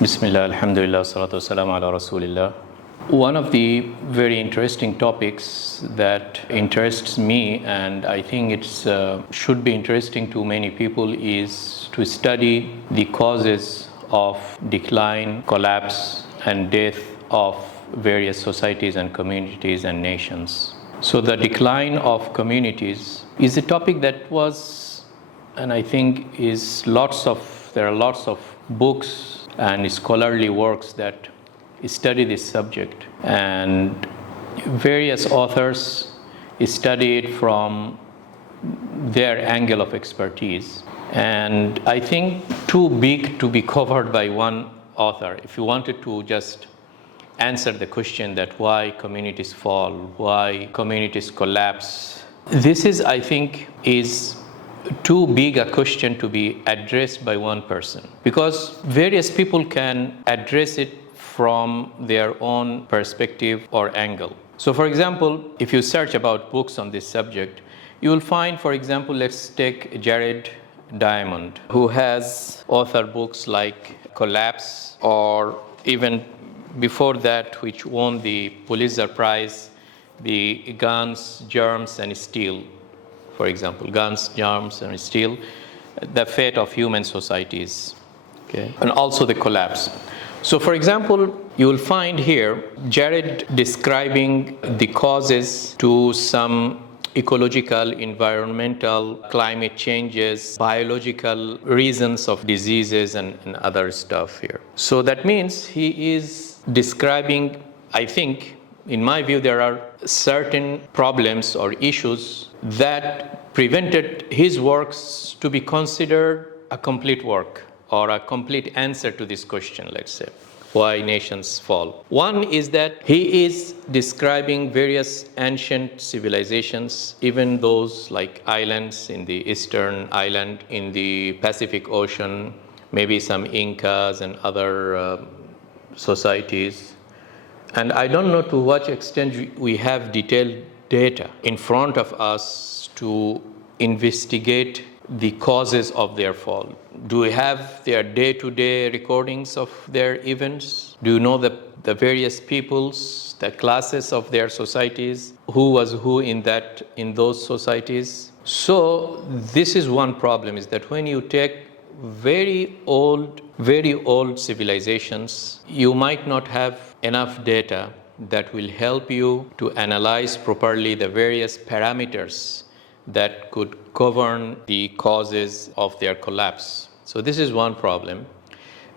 Bismillah, alhamdulillah, salatu wassalamu ala rasulillah. One of the very interesting topics that interests me, and I think it's should be interesting to many people, is to study the causes of decline, collapse, and death of various societies and communities and nations. So the decline of communities is a topic that was, and I think there are lots of books and scholarly works that study this subject, and various authors study it from their angle of expertise. And I think too big to be covered by one author. If you wanted to just answer the question that why communities fall, why communities collapse, this is, I think, is too big a question to be addressed by one person, because various people can address it from their own perspective or angle. So for example, if you search about books on this subject, you will find, for example, let's take Jared Diamond, who has authored books like Collapse, or even before that, which won the Pulitzer Prize, the Guns, Germs, and Steel. For example, Guns, Germs, and Steel, the fate of human societies, okay, and also the collapse. So for example, you will find here Jared describing the causes to some ecological, environmental, climate changes, biological reasons of diseases and other stuff here. So that means he is describing, I think, in my view, there are certain problems or issues that prevented his works to be considered a complete work or a complete answer to this question, let's say, why nations fall. One is that he is describing various ancient civilizations, even those like islands in the eastern island, in the Pacific Ocean, maybe some Incas and other societies. And I don't know to what extent we have detailed data in front of us to investigate the causes of their fall. Do we have their day-to-day recordings of their events? Do you know the various peoples, the classes of their societies, who was who in those societies? So this is one problem, is that when you take very old civilizations, you might not have enough data that will help you to analyze properly the various parameters that could govern the causes of their collapse. So this is one problem.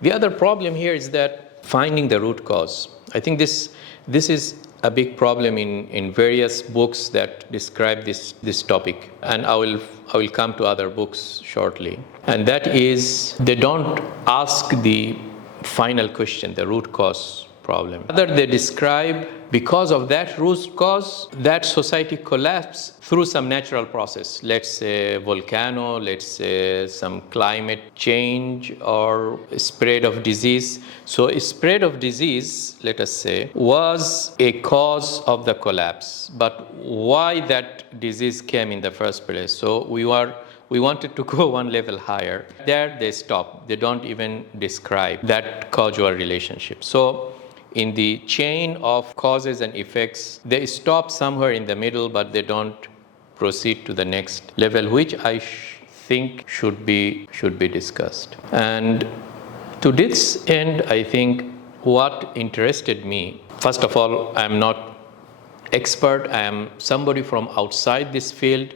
The other problem here is that finding the root cause. I think this is a big problem in various books that describe this topic, and I will come to other books shortly. And that is, they don't ask the final question, the root cause problem. Rather, they describe, because of that root cause, that society collapsed through some natural process. Let's say volcano, let's say some climate change, or spread of disease. So a spread of disease, let us say, was a cause of the collapse. But why that disease came in the first place? So we wanted to go one level higher. There they stop. They don't even describe that causal relationship. So in the chain of causes and effects, they stop somewhere in the middle, but they don't proceed to the next level, which I think should be discussed. And to this end, I think what interested me, first of all, I'm not expert. I am somebody from outside this field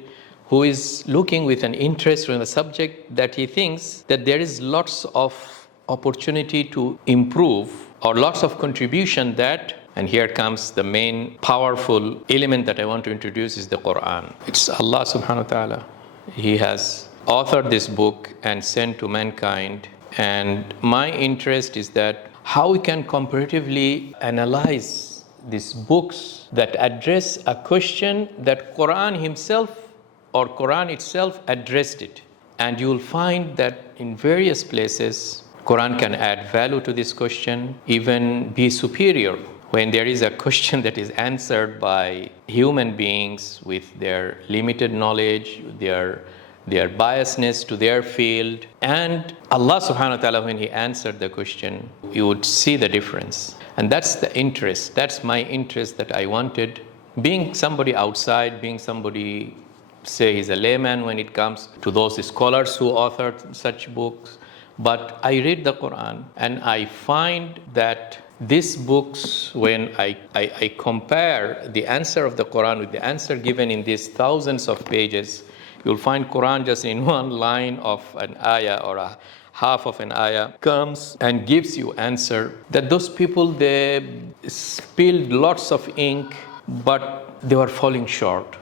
who is looking with an interest in the subject, that he thinks that there is lots of opportunity to improve, or lots of contribution that, and here comes the main powerful element that I want to introduce, is the Quran. It's Allah subhanahu wa ta'ala. He has authored this book and sent to mankind. And my interest is that how we can comparatively analyze these books that address a question that Quran himself or Quran itself addressed it. And you will find that in various places, Quran can add value to this question, even be superior. When there is a question that is answered by human beings with their limited knowledge, their their biasness to their field. And Allah subhanahu wa ta'ala, when He answered the question, you would see the difference. And that's the interest. That's my interest that I wanted. Being somebody outside, being somebody, say he's a layman when it comes to those scholars who authored such books. But I read the Quran and I find that these books, when I compare the answer of the Quran with the answer given in these thousands of pages, you'll find Quran just in one line of an ayah or a half of an ayah comes and gives you answer that those people, they spilled lots of ink, but they were falling short.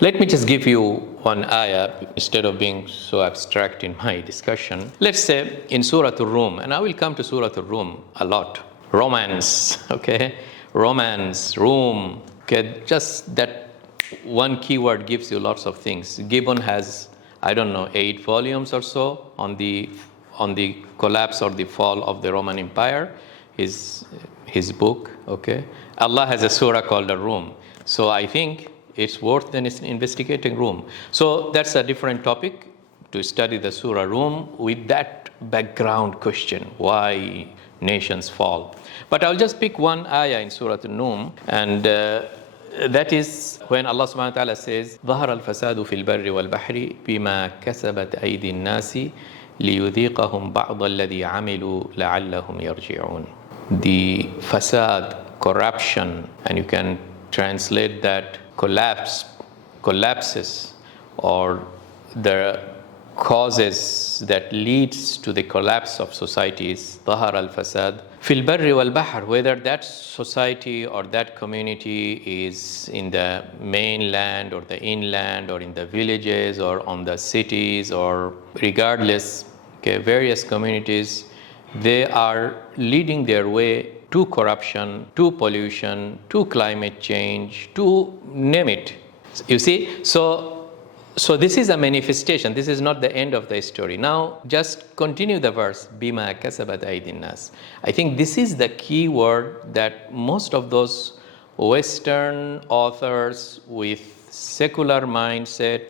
Let me just give you one ayah instead of being so abstract in my discussion. Let's say in Surah Al-Rum, and I will come to Surah Al-Rum a lot. Romance, okay? Romance, Rum, okay? Just that one keyword gives you lots of things. Gibbon has, 8 volumes or so on the collapse or the fall of the Roman Empire, his book, okay? Allah has a surah called Rum. So I think it's worth an investigating Rum. So that's a different topic, to study the surah Rum with that background question, why nations fall. But I'll just pick one ayah in Surah An-Nur, and that is when Allah subhanahu wa ta'ala says, ظهر الفساد في البر والبحر بما كسبت أيدي الناس ليذيقهم بعض الذي عملوا لعلهم يرجعون. The fasad, corruption, and you can translate that collapses, or the causes that leads to the collapse of societies, ظهر الفساد في البر والبحر, whether that society or that community is in the mainland or the inland or in the villages or on the cities, or regardless, okay, various communities, they are leading their way to corruption, to pollution, to climate change, to name it. You see, so this is a manifestation. This is not the end of the story. Now, just continue the verse. Bima kasabat aydin nas. I think this is the key word that most of those Western authors with secular mindset,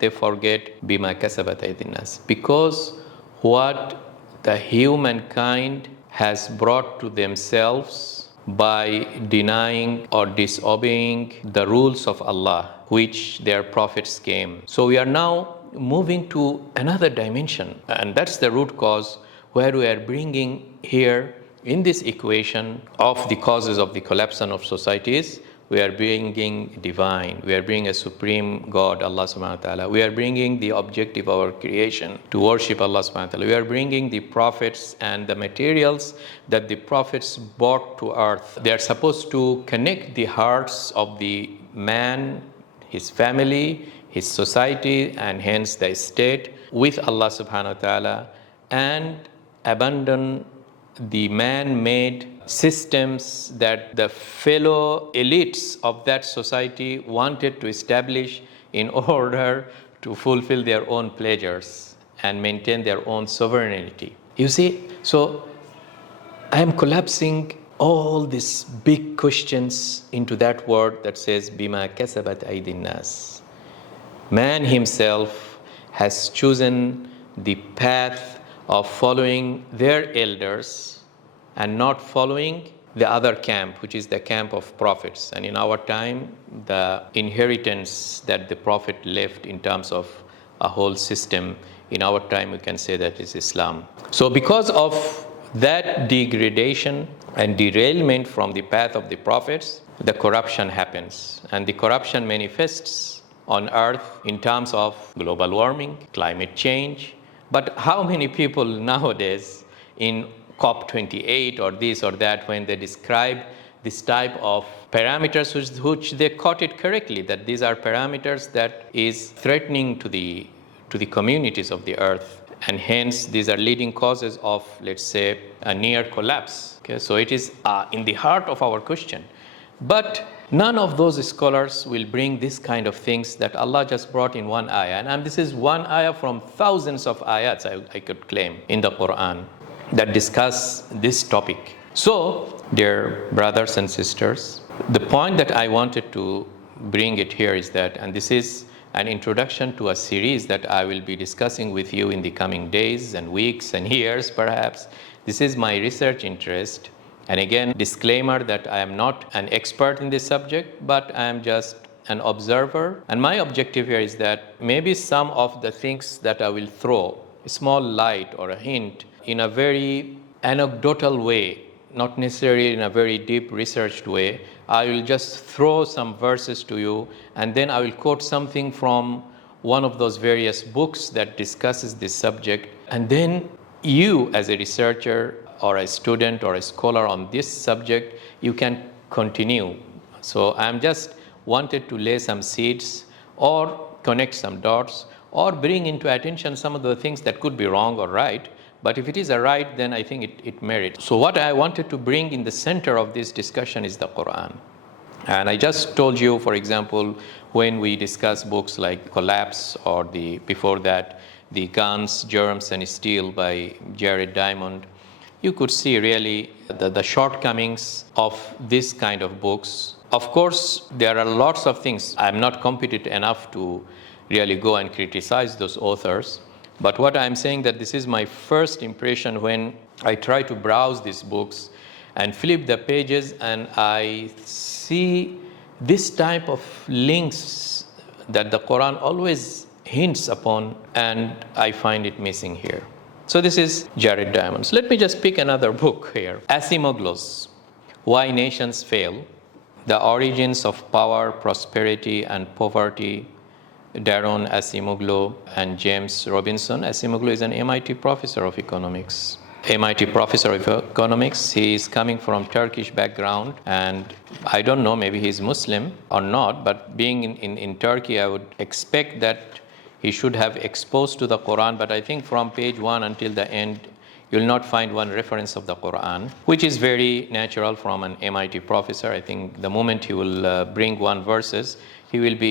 they forget bima kasabat aydin nas. Because what the humankind has brought to themselves by denying or disobeying the rules of Allah, which their prophets came. So we are now moving to another dimension, and that's the root cause where we are bringing here in this equation of the causes of the collapse of societies. We are bringing divine, we are bringing a supreme God, Allah subhanahu wa ta'ala. We are bringing the objective of our creation, to worship Allah subhanahu wa ta'ala. We are bringing the prophets and the materials that the prophets brought to earth. They are supposed to connect the hearts of the man, his family, his society, and hence the state with Allah subhanahu wa ta'ala, and abandon the man-made systems that the fellow elites of that society wanted to establish in order to fulfill their own pleasures and maintain their own sovereignty. You see, so I am collapsing all these big questions into that word that says, Bima kasabat aydin nas. Man himself has chosen the path of following their elders and not following the other camp, which is the camp of prophets. And in our time, the inheritance that the prophet left in terms of a whole system, in our time we can say that is Islam. So because of that degradation and derailment from the path of the prophets, the corruption happens. And the corruption manifests on earth in terms of global warming, climate change. But how many people nowadays in COP28 or this or that, when they describe this type of parameters which they caught it correctly, that these are parameters that is threatening to the communities of the earth, and hence these are leading causes of, let's say, a near collapse. Okay, so it is in the heart of our question. But none of those scholars will bring this kind of things that Allah just brought in one ayah. And this is one ayah from thousands of ayats, I could claim, in the Quran that discuss this topic. So, dear brothers and sisters, the point that I wanted to bring it here is that, and this is an introduction to a series that I will be discussing with you in the coming days and weeks and years perhaps. This is my research interest. And again, disclaimer that I am not an expert in this subject, but I am just an observer. And my objective here is that maybe some of the things that I will throw, a small light or a hint, in a very anecdotal way, not necessarily in a very deep researched way. I will just throw some verses to you, and then I will quote something from one of those various books that discusses this subject. And then you, as a researcher or a student or a scholar on this subject, you can continue. So I'm just wanted to lay some seeds or connect some dots or bring into attention some of the things that could be wrong or right. But if it is a right, then I think it merits. So what I wanted to bring in the center of this discussion is the Quran. And I just told you, for example, when we discuss books like Collapse or before that, The Guns, Germs and Steel by Jared Diamond, you could see really the shortcomings of this kind of books. Of course, there are lots of things. I'm not competent enough to really go and criticize those authors. But what I'm saying that this is my first impression when I try to browse these books and flip the pages and I see this type of links that the Quran always hints upon, and I find it missing here. So this is Jared Diamond. Let me just pick another book here. Acemoglu's Why Nations Fail, The Origins of Power, Prosperity and Poverty, Daron Acemoglu and James Robinson. Acemoglu is an MIT professor of economics. He is coming from Turkish background, and I don't know, maybe he's Muslim or not, but being in Turkey, I would expect that he should have exposed to the Quran, but I think from page 1 until the end, you'll not find one reference of the Quran, which is very natural from an MIT professor. I think the moment he will bring one verses, he will be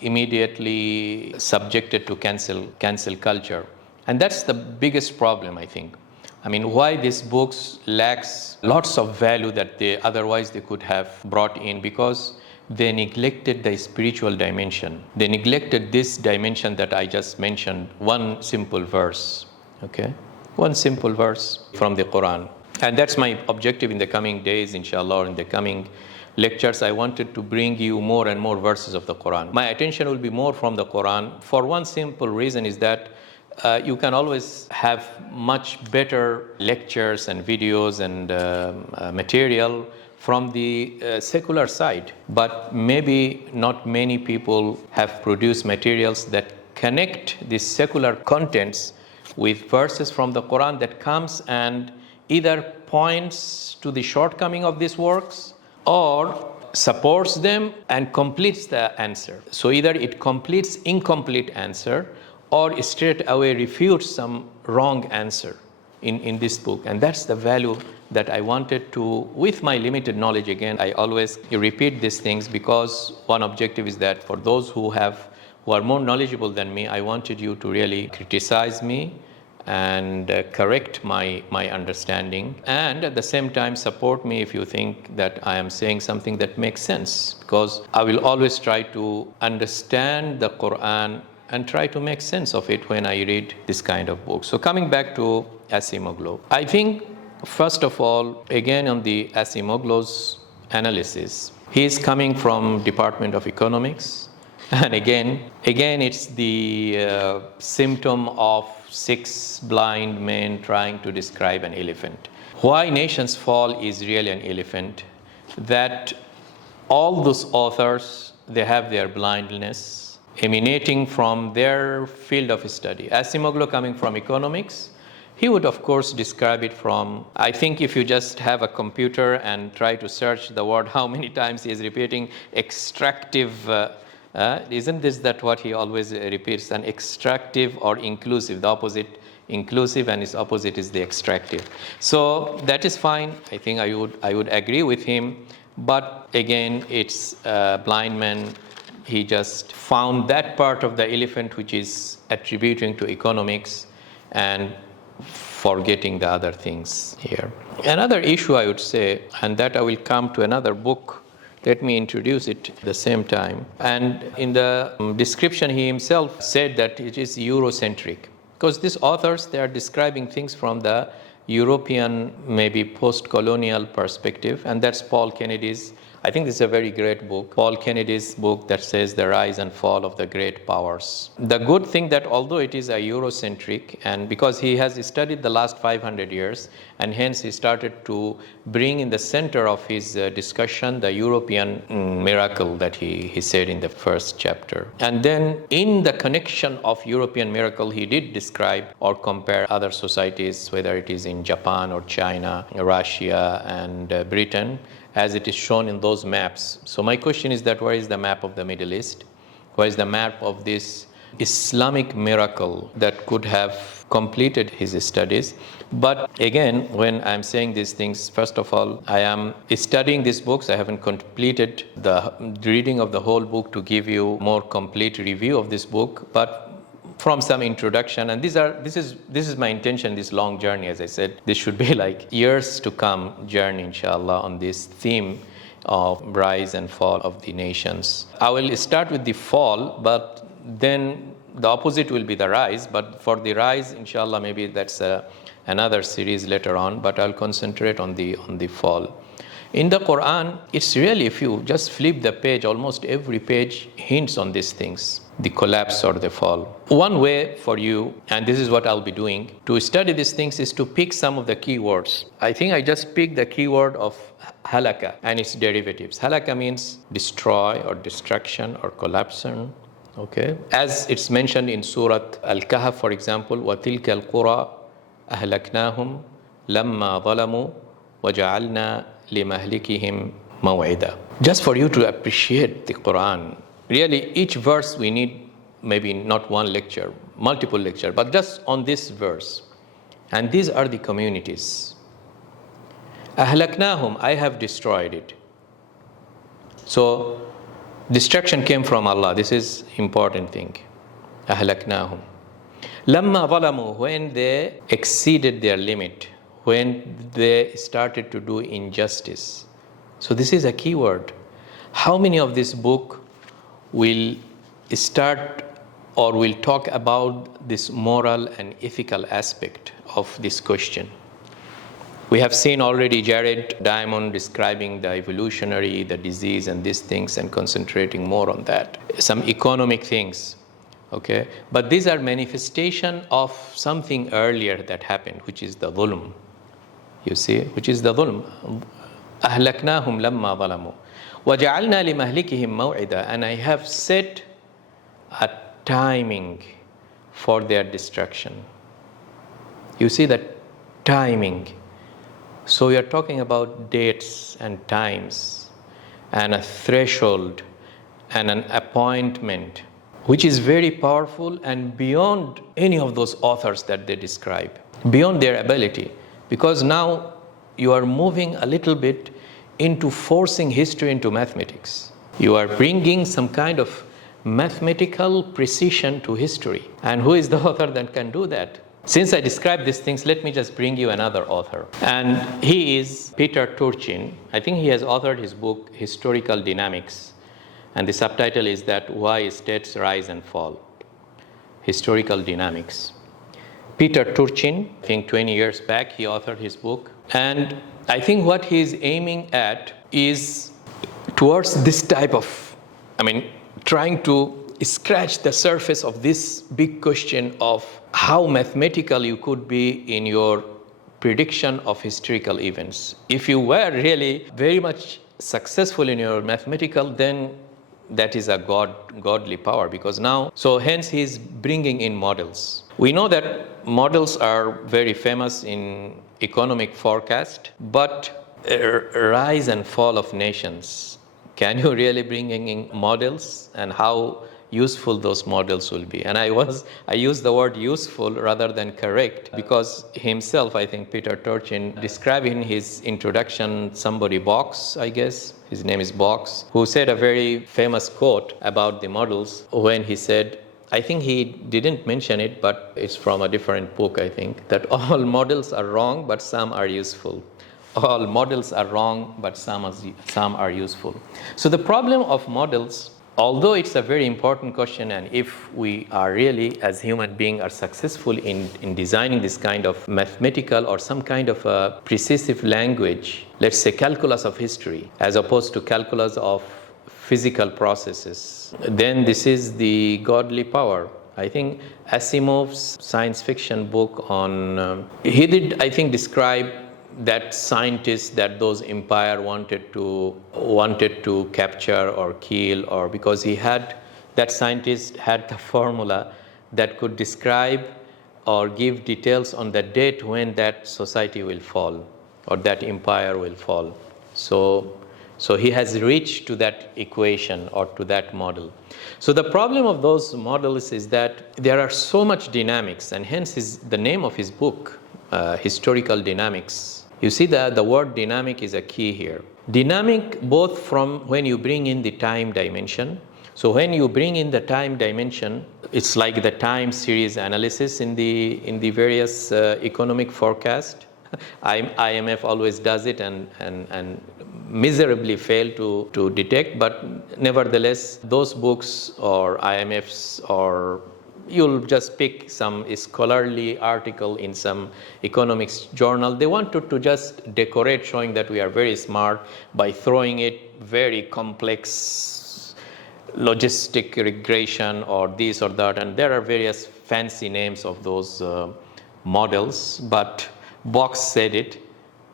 immediately subjected to cancel culture. And that's the biggest problem, I think. I mean, why these books lacks lots of value that otherwise they could have brought in, because they neglected the spiritual dimension. They neglected this dimension that I just mentioned, one simple verse, okay? One simple verse from the Quran. And that's my objective in the coming days, inshallah, or in the coming lectures. I wanted to bring you more and more verses of the Quran. My attention will be more from the Quran for one simple reason, is that you can always have much better lectures and videos and material from the secular side. But maybe not many people have produced materials that connect these secular contents with verses from the Quran that comes and either points to the shortcoming of these works or supports them and completes the answer. So either it completes incomplete answer or straight away refutes some wrong answer in this book. And that's the value that I wanted to, with my limited knowledge, again, I always repeat these things because one objective is that for those who are more knowledgeable than me, I wanted you to really criticize me and correct my understanding, and at the same time support me if you think that I am saying something that makes sense, because I will always try to understand the Quran and try to make sense of it when I read this kind of book. So coming back to Acemoglu, I think first of all, again on the Acemoglu's analysis, he is coming from Department of Economics, and again it's the symptom of 6 blind men trying to describe an elephant. Why Nations Fall is really an elephant, that all those authors, they have their blindness emanating from their field of study. Acemoglu coming from economics, he would of course describe it from, I think if you just have a computer and try to search the word, how many times he is repeating extractive, isn't this that what he always repeats, an extractive or inclusive, the opposite inclusive and its opposite is the extractive. So that is fine, I think I would agree with him, but again it's blind man. He just found that part of the elephant which is attributing to economics and forgetting the other things here. Another issue I would say, and that I will come to another book Let me introduce it at the same time. And in the description, he himself said that it is Eurocentric. Because these authors, they are describing things from the European, maybe post-colonial perspective, and that's Paul Kennedy's. I think this is a very great book, Paul Kennedy's book that says the rise and fall of the great powers. The good thing that although it is a Eurocentric, and because he has studied the last 500 years, and hence he started to bring in the center of his discussion the European miracle that he said in the first chapter. And then in the connection of European miracle, he did describe or compare other societies, whether it is in Japan or China, Russia and Britain, as it is shown in those maps. So my question is that where is the map of the Middle East? Where is the map of this Islamic miracle that could have completed his studies? But again, when I'm saying these things, first of all, I am studying these books. I haven't completed the reading of the whole book to give you more complete review of this book, but from some introduction, and this is my intention, this long journey. As I said, this should be like years to come journey, inshallah, on this theme of rise and fall of the nations. I will start with the fall, but then the opposite will be the rise. But for the rise, inshallah, maybe that's another series later on, but I'll concentrate on the fall. In the Quran, it's really, if you just flip the page, almost every page hints on these things, the collapse or the fall. One way for you, and this is what I'll be doing, to study these things is to pick some of the key words. I think I just picked the keyword of halaka and its derivatives. Halaka means destroy or destruction or collapsing. Okay, as it's mentioned in Surah Al-Kahf, for example, وَتِلْكَ الْقُرَى أَهْلَكْنَاهُمْ لَمَّا ظَلَمُوا وَجَعَلْنَا لِمَهْلِكِهِمْ مَوْعِدًا. Just for you to appreciate the Quran, really each verse we need maybe not one lecture, multiple lecture, but just on this verse. And these are the communities. أَهْلَكْنَاهُمْ, I have destroyed it. So destruction came from Allah. This is important thing. أَهْلَكْنَاهُمْ لَمَّا ظَلَمُوا, when they exceeded their limit, when they started to do injustice. So this is a key word. How many of this book will start or will talk about this moral and ethical aspect of this question? We have seen already Jared Diamond describing the evolutionary, the disease and these things and concentrating more on that. Some economic things. Okay, but these are manifestation of something earlier that happened, which is the dhulm. You see, which is the dhulm. أهلكناهم لما ظلموا وجعلنا لمهلكهم موعدا, and I have set a timing for their destruction. You see that timing. So we are talking about dates and times and a threshold and an appointment, which is very powerful and beyond any of those authors that they describe, beyond their ability. Because now you are moving a little bit into forcing history into mathematics. You are bringing some kind of mathematical precision to history. And who is the author that can do that? Since I described these things, let me just bring you another author. And he is Peter Turchin. I think he has authored his book, Historical Dynamics. And the subtitle is that Why States Rise and Fall. Historical Dynamics. Peter Turchin, I think 20 years back, he authored his book. And I think what he is aiming at is towards this type of, trying to scratch the surface of this big question of how mathematical you could be in your prediction of historical events. If you were really very much successful in your mathematical, then that is a godly power, because now, so hence he is bringing in models. We know that models are very famous in economic forecast, but rise and fall of nations, can you really bring in models and how useful those models will be? And I use the word useful rather than correct, because himself, I think Peter Turchin, described in his introduction somebody Box, I guess, his name is Box, who said a very famous quote about the models when he said, I think he didn't mention it, but it's from a different book, I think, that all models are wrong, but some are useful. all models are wrong, but some are useful. So the problem of models, although it's a very important question, and if we are really, as human beings, are successful in designing this kind of mathematical or some kind of a precisive language, let's say calculus of history, as opposed to calculus of physical processes, then this is the godly power. I think Asimov's science fiction book on, he did, I think, describe that scientists that those empire wanted to capture or kill, or because he had, that scientist had the formula that could describe or give details on the date when that society will fall or that empire will fall. So he has reached to that equation or to that model. So the problem of those models is that there are so much dynamics, and hence the name of his book, Historical Dynamics. You see the word dynamic is a key here. Dynamic both from when you bring in the time dimension. So when you bring in the time dimension, it's like the time series analysis in the various economic forecast. IMF always does it and miserably fail to detect, but nevertheless, those books or IMFs, or you'll just pick some scholarly article in some economics journal, they wanted to just decorate, showing that we are very smart by throwing it very complex logistic regression or this or that, and there are various fancy names of those models, but Box said it,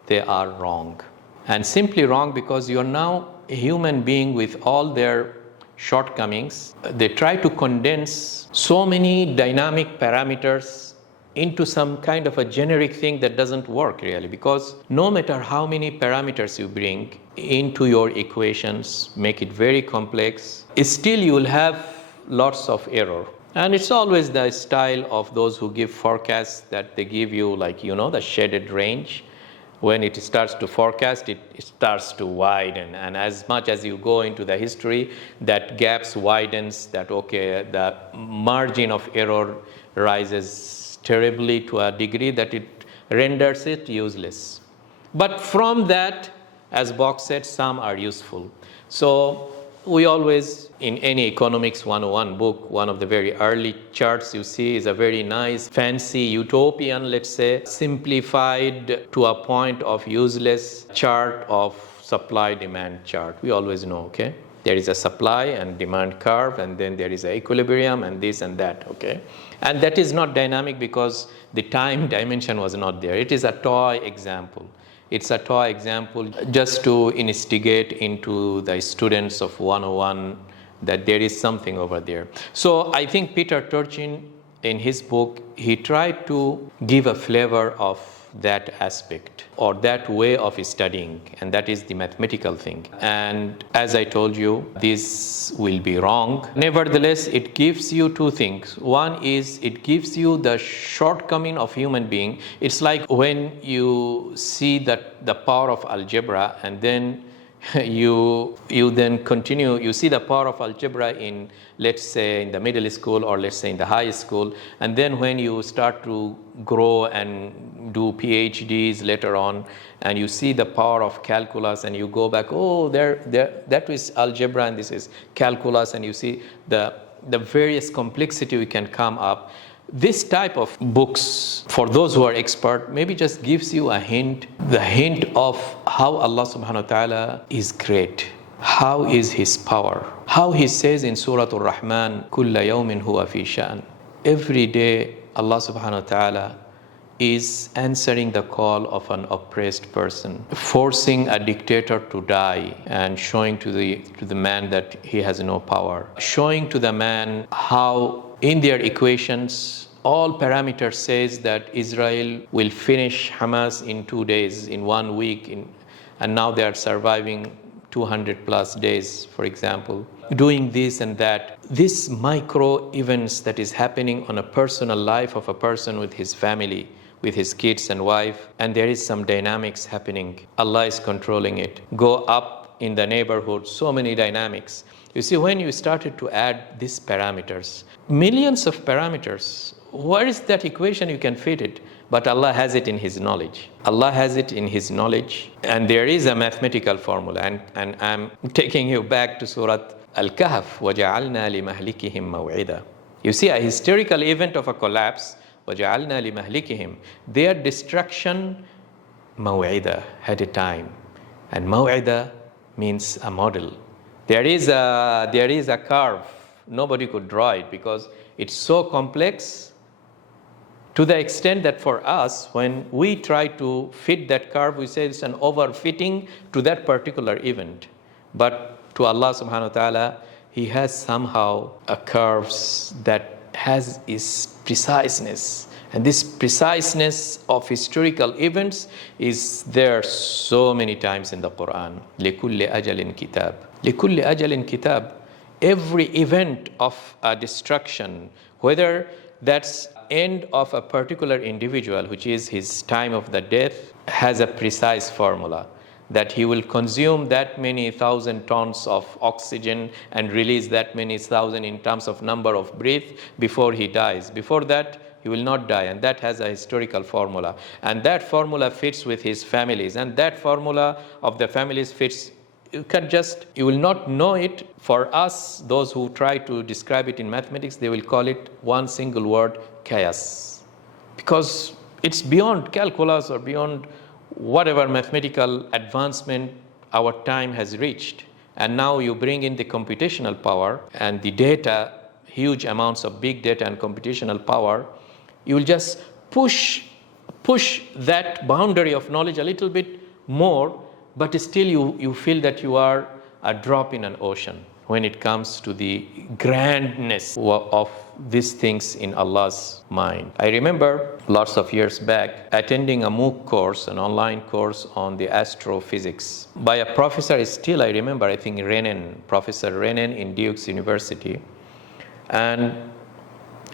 they are wrong. And simply wrong because you're now a human being with all their shortcomings. They try to condense so many dynamic parameters into some kind of a generic thing that doesn't work really, because no matter how many parameters you bring into your equations, make it very complex, still you will have lots of error. And it's always the style of those who give forecasts that they give you, like, the shaded range. When it starts to forecast, it starts to widen. And as much as you go into the history, that gaps widens, that, okay, the margin of error rises terribly to a degree that it renders it useless. But from that, as Box said, some are useful. So we always, in any economics 101 book, one of the very early charts you see is a very nice, fancy, utopian, let's say, simplified to a point of useless chart of supply-demand chart. We always know, okay? There is a supply and demand curve, and then there is an equilibrium and this and that, okay? And that is not dynamic because the time dimension was not there. It is a toy example. It's a toy example just to instigate into the students of 101 that there is something over there. So I think Peter Turchin, in his book, he tried to give a flavor of that aspect or that way of studying, and that is the mathematical thing. And as I told you, this will be wrong. Nevertheless, it gives you two things. One is it gives you the shortcoming of human being. It's like when you see that the power of algebra, and then you then continue, you see the power of algebra in, let's say, in the middle school, or let's say in the high school, and then when you start to grow and do PhDs later on, and you see the power of calculus, and you go back, oh, that was algebra and this is calculus, and you see the various complexity we can come up. This type of books, for those who are expert, maybe just gives you a hint, the hint of how Allah subhanahu wa ta'ala is great. How is His power? How He says in Surah Ar-Rahman, Kulla yawmin huwa fi sha'n. Every day Allah subhanahu wa ta'ala is answering the call of an oppressed person, forcing a dictator to die, and showing to the man that he has no power, showing to the man how in their equations all parameters says that Israel will finish Hamas in 2 days, in 1 week, and now they are surviving 200 plus days, for example, doing this and that. This micro events that is happening on a personal life of a person with his family, with his kids and wife, and there is some dynamics happening. Allah is controlling it. Go up in the neighborhood, so many dynamics. You see, when you started to add these parameters, millions of parameters, where is that equation you can fit it? but Allah has it in His knowledge. Allah has it in His knowledge, and there is a mathematical formula. And I'm taking you back to Surah Al-Kahf, وَجَعَلْنَا لِمَهْلِكِهِمْ مَوْعِدًا. You see, a historical event of a collapse, وَجَعَلْنَا لِمَهْلِكِهِمْ, their destruction, maw'ida, had a time. And maw'ida means a model. There is a curve. Nobody could draw it because it's so complex, to the extent that for us, when we try to fit that curve, we say it's an overfitting to that particular event. But to Allah subhanahu wa ta'ala, He has somehow a curves that has its preciseness. And this preciseness of historical events is there so many times in the Quran. لِكُلِّ أَجَلٍ كِتَابٍ لِكُلِّ أَجَلٍ كِتَابٍ. Every event of a destruction, whether that's end of a particular individual, which is his time of the death, has a precise formula that he will consume that many thousand tons of oxygen and release that many thousand in terms of number of breath before he dies. Before that, he will not die, and that has a historical formula. And that formula fits with his families, and that formula of the families fits. You will not know it. For us, those who try to describe it in mathematics, they will call it one single word, chaos. Because it's beyond calculus or beyond whatever mathematical advancement our time has reached. And now you bring in the computational power and the data, huge amounts of big data and computational power, you will just push that boundary of knowledge a little bit more, but still you feel that you are a drop in an ocean when it comes to the grandness of these things in Allah's mind. I remember lots of years back attending a MOOC course, an online course on the astrophysics by a professor, still I remember, I think Professor Renan in Duke's University. And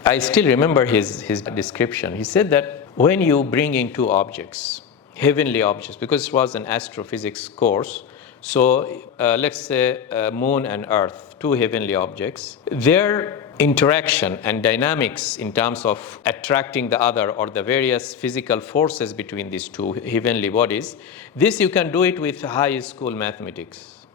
I still remember his description. He said that when you bring in two objects, heavenly objects, because it was an astrophysics course, so let's say moon and earth, two heavenly objects, their interaction and dynamics in terms of attracting the other or the various physical forces between these two heavenly bodies, this you can do it with high school mathematics,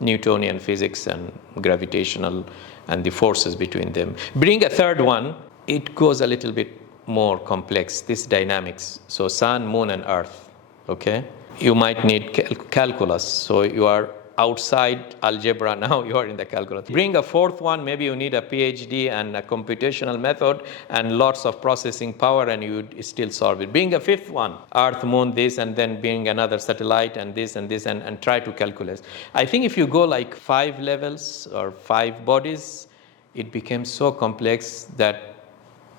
Newtonian physics and gravitational and the forces between them. Bring a third one, it goes a little bit more complex, this dynamics. So sun, moon, and earth, okay? You might need calculus, so you are outside algebra now, you are in the calculus. Bring a fourth one, maybe you need a PhD and a computational method and lots of processing power, and you still solve it. Bring a fifth one, earth, moon, this, and then bring another satellite and this and this, and try to calculate. I think if you go like 5 levels or 5 bodies, it becomes so complex that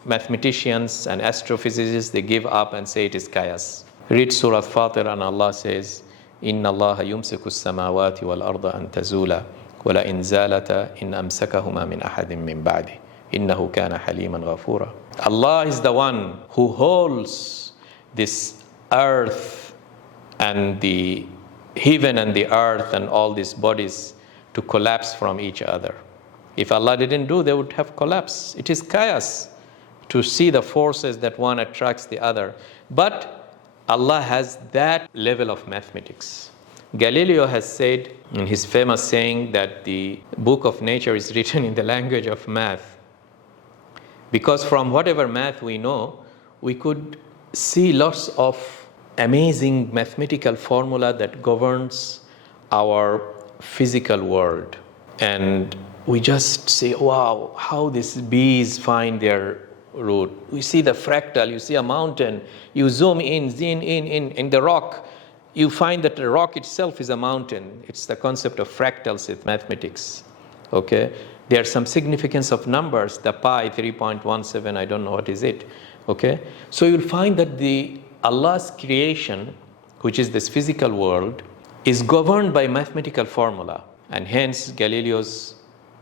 mathematicians and astrophysicists, they give up and say it is chaos. Read Surah Fatir and Allah says, إِنَّ اللَّهَ يُمْسِكُ السَّمَاوَاتِ وَالْأَرْضَ أَن تَزُولَا وَلَئِنْ زَالَتَا إِنْ أَمْسَكَهُمَا مِنْ أَحَدٍ مِّن بَعْدِهِ إِنَّهُ كَانَ حَلِيمًا غَفُورًا. Allah is the one who holds this earth and the heaven and the earth and all these bodies to collapse from each other. If Allah didn't do, they would have collapsed. It is chaos to see the forces that one attracts the other. But Allah has that level of mathematics. Galileo has said in his famous saying that the book of nature is written in the language of math. Because from whatever math we know, we could see lots of amazing mathematical formula that governs our physical world. And we just say, wow, how these bees find their root. We see the fractal, you see a mountain, you zoom in the rock, you find that the rock itself is a mountain. It's the concept of fractals in mathematics. Okay? There's some significance of numbers, the pi 3.17, I don't know what is it. Okay? So you'll find that the Allah's creation, which is this physical world, is governed by mathematical formula, and hence Galileo's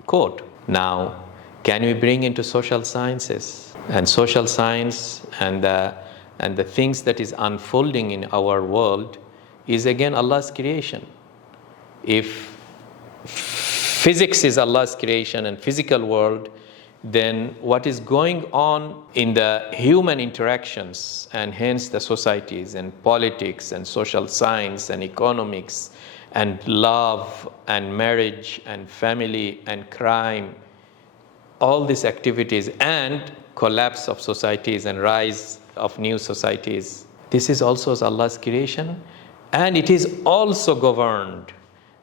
quote. Now, can we bring into social sciences? And social science and the things that is unfolding in our world is again Allah's creation. If physics is Allah's creation and physical world then what is going on in the human interactions, and hence the societies and politics and social science and economics and love and marriage and family and crime, all these activities and collapse of societies and rise of new societies, this is also Allah's creation, and it is also governed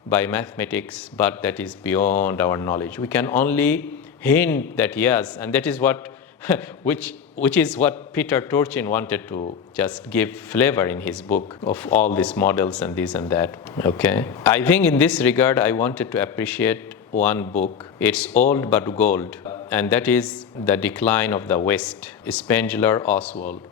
by mathematics, but that is beyond our knowledge. We can only hint that yes, and that is what which is what Peter Turchin wanted to just give flavor in his book of all these models and this and that. Okay, I think in this regard I wanted to appreciate one book. It's old but gold, and that is The Decline of the West, Spengler Oswald,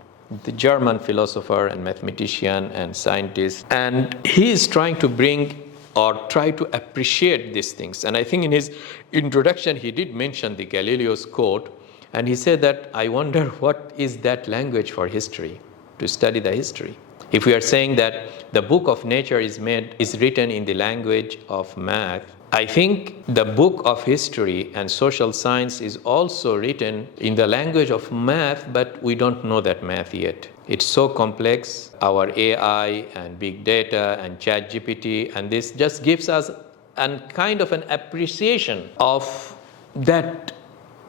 the German philosopher and mathematician and scientist, and he is trying to bring or try to appreciate these things. And I think in his introduction he did mention the Galileo's quote, and he said that I wonder what is that language for history, to study the history. If we are saying that the book of nature is written in the language of math, I think the book of history and social science is also written in the language of math, but we don't know that math yet. It's so complex, our AI and big data and chat GPT, and this just gives us a kind of an appreciation of that,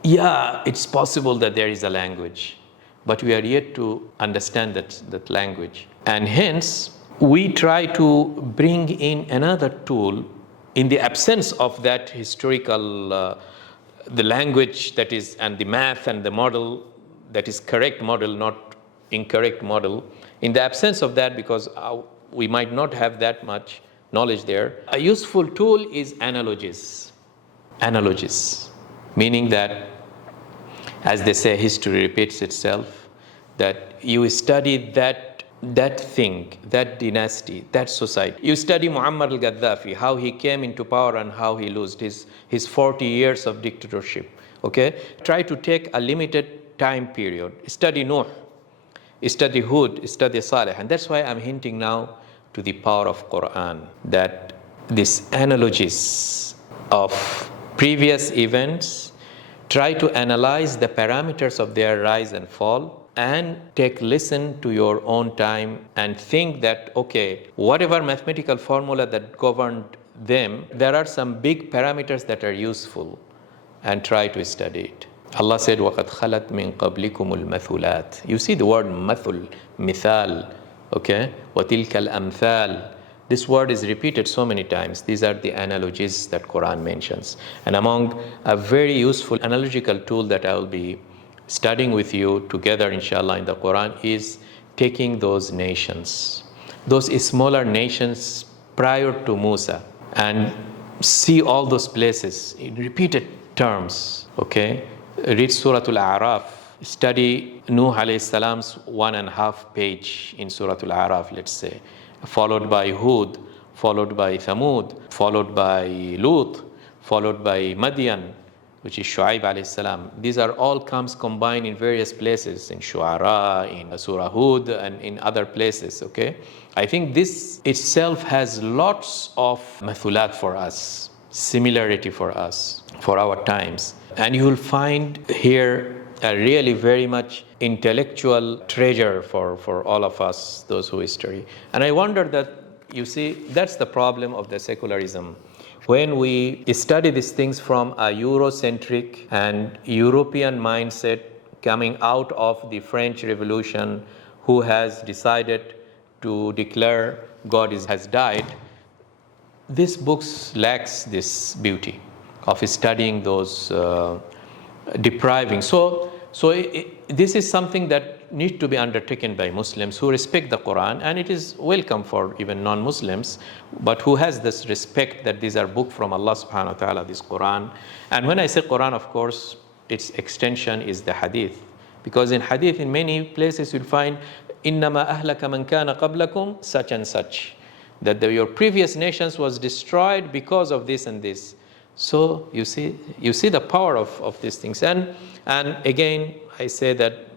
yeah, it's possible that there is a language, but we are yet to understand that language. And hence, we try to bring in another tool in the absence of that historical, the language that is, and the math and the model that is correct model, not incorrect model. In the absence of that, because we might not have that much knowledge there, a useful tool is analogies. Analogies, meaning that, as they say, history repeats itself, that you study that thing, that dynasty, that society. You study Muammar al-Gaddafi, how he came into power and how he lost his 40 years of dictatorship. Okay? Try to take a limited time period. Study Nuh, study Hud, study Saleh. And that's why I'm hinting now to the power of Quran, that these analogies of previous events, try to analyze the parameters of their rise and fall, and listen to your own time and think that, okay, whatever mathematical formula that governed them, there are some big parameters that are useful, and try to study it. Allah said, وَقَدْ خَلَتْ مِن قَبْلِكُمُ الْمَثُلَاتِ. You see the word mathul, mithal, okay? وَتِلْكَ الْأَمْثَالِ. This word is repeated so many times. These are the analogies that Quran mentions. And among a very useful analogical tool that I will be studying with you together, inshallah, in the Quran, is taking those nations, those smaller nations prior to Musa, and see all those places in repeated terms. Okay? Read Surah Al-A'raf, study Nuh alayhi salam's 1.5 page in Surah Al-A'raf, let's say, followed by Hud, followed by Thamud, followed by Lut, followed by Madian, which is Shu'aib alayhi salam. These are all combined in various places, in Shu'ara, in Surah Hud, and in other places, okay? I think this itself has lots of mathulat for us, similarity for us, for our times. And you will find here a really very much intellectual treasure for all of us, those who study. And I wonder that, you see, that's the problem of the secularism. When we study these things from a Eurocentric and European mindset coming out of the French Revolution, who has decided to declare God has died, this book lacks this beauty of studying those depriving. So this is something that needs to be undertaken by Muslims who respect the Quran, and it is welcome for even non-Muslims, but who has this respect that these are books from Allah subhanahu wa ta'ala, this Quran. And when I say Quran, of course, its extension is the Hadith, because in Hadith, in many places you'll find إِنَّمَا أَهْلَكَ مَنْ كَانَ قَبْلَكُمْ such and such, that your previous nations was destroyed because of this and this. So you see the power of these things. And again, I say that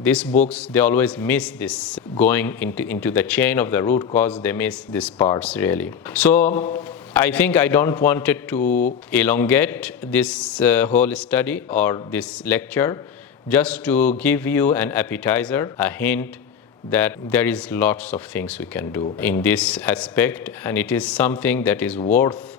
these books, they always miss this, going into the chain of the root cause, they miss these parts really. So I think I don't want it to elongate this whole study or this lecture, just to give you an appetizer, a hint that there is lots of things we can do in this aspect, and it is something that is worth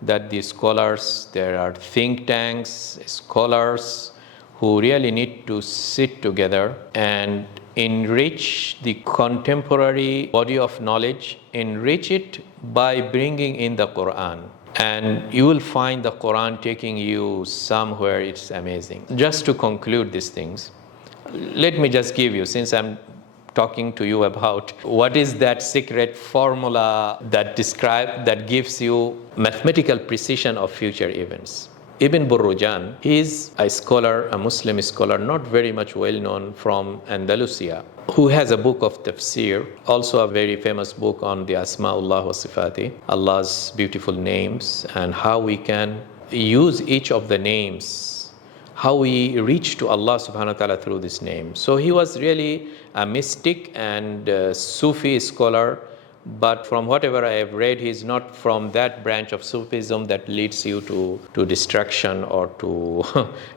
that the scholars, there are think tanks, scholars who really need to sit together and enrich the contemporary body of knowledge, enrich it by bringing in the Quran. And you will find the Quran taking you somewhere, it's amazing. Just to conclude these things, let me just give you, since I'm talking to you about what is that secret formula that gives you mathematical precision of future events. Ibn Burrujan, he is a scholar, a Muslim scholar, not very much well known, from Andalusia, who has a book of tafsir, also a very famous book on the Asma'ullah wa Sifati, Allah's beautiful names, and how we can use each of the names, how we reach to Allah subhanahu wa ta'ala through this name. So he was really a mystic and Sufi scholar, but from whatever I have read, he is not from that branch of Sufism that leads you to destruction or to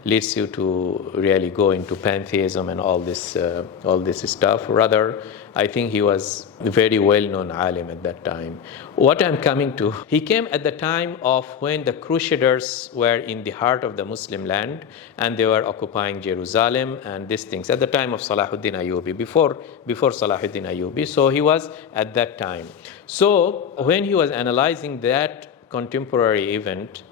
leads you to really go into pantheism and all this stuff. Rather, I think he was a very well-known alim at that time. What I'm coming to, he came at the time of when the Crusaders were in the heart of the Muslim land and they were occupying Jerusalem and these things, at the time of Salahuddin Ayyubi, before Salahuddin Ayyubi. So he was at that time. So when he was analyzing that contemporary event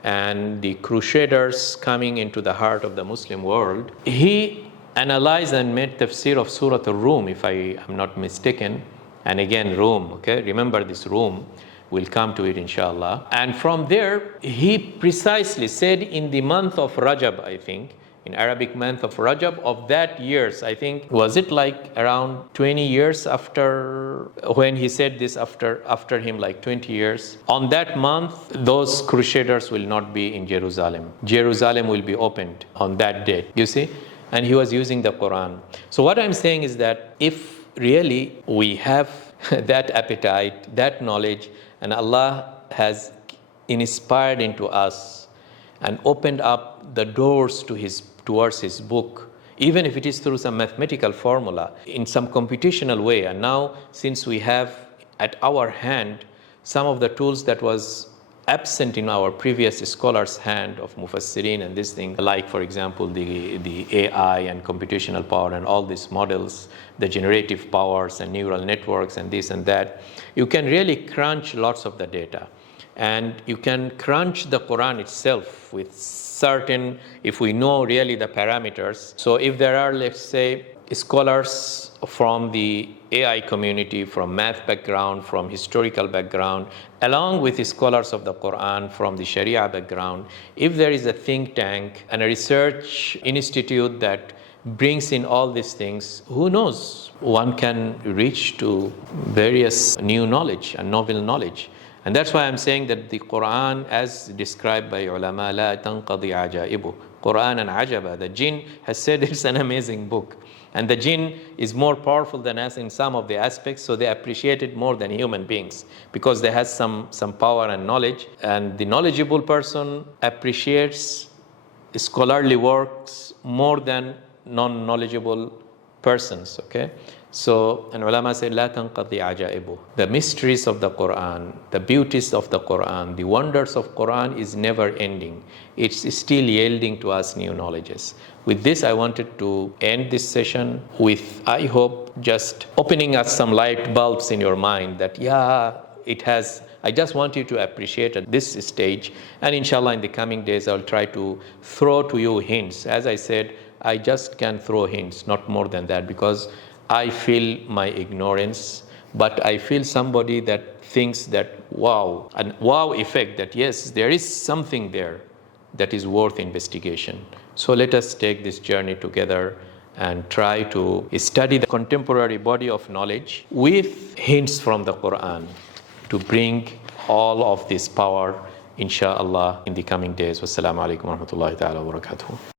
and the Crusaders coming into the heart of the Muslim world, he analyzed and made tafsir of Surah Al-Rum, if I am not mistaken. And again, Rum, okay? Remember this Rum. We'll come to it, inshallah. And from there, he precisely said in the month of Rajab, I think, in Arabic month of Rajab, of that years, I think, was it like around 20 years after, when he said this, after him, like 20 years, on that month, those Crusaders will not be in Jerusalem. Jerusalem will be opened on that date, you see? And he was using the Quran. So what I'm saying is that if really we have that appetite, that knowledge, and Allah has inspired into us and opened up the doors towards his book, even if it is through some mathematical formula, in some computational way. And now, since we have at our hand some of the tools that was absent in our previous scholars' hand of Mufassirin and this thing, like, for example, the AI and computational power and all these models, the generative powers and neural networks and this and that, you can really crunch lots of the data. And you can crunch the Quran itself with certain, if we know really the parameters. So if there are, let's say, scholars from the AI community, from math background, from historical background, along with the scholars of the Quran from the Sharia background, if there is a think tank and a research institute that brings in all these things, who knows, one can reach to various new knowledge and novel knowledge. And that's why I'm saying that the Quran, as described by ulama, la tanqadi ajaibu, Quran and ajaba, the jinn has said it's an amazing book. And the jinn is more powerful than us in some of the aspects, so they appreciate it more than human beings because they have some power and knowledge. And the knowledgeable person appreciates scholarly works more than non-knowledgeable persons, okay? So, and ulama say, la tanqadi ajaibu. The mysteries of the Quran, the beauties of the Quran, the wonders of Quran is never ending. It's still yielding to us new knowledges. With this, I wanted to end this session with, I hope, just opening us some light bulbs in your mind that, yeah, it has, I just want you to appreciate at this stage. And inshallah, in the coming days, I'll try to throw to you hints. As I said, I just can throw hints, not more than that, because I feel my ignorance, but I feel somebody that thinks that wow, an wow effect, that yes, there is something there that is worth investigation. So let us take this journey together and try to study the contemporary body of knowledge with hints from the Quran to bring all of this power, inshallah, in the coming days. Wassalamu alaikum wa rahmatullahi ta'ala wa barakatuh.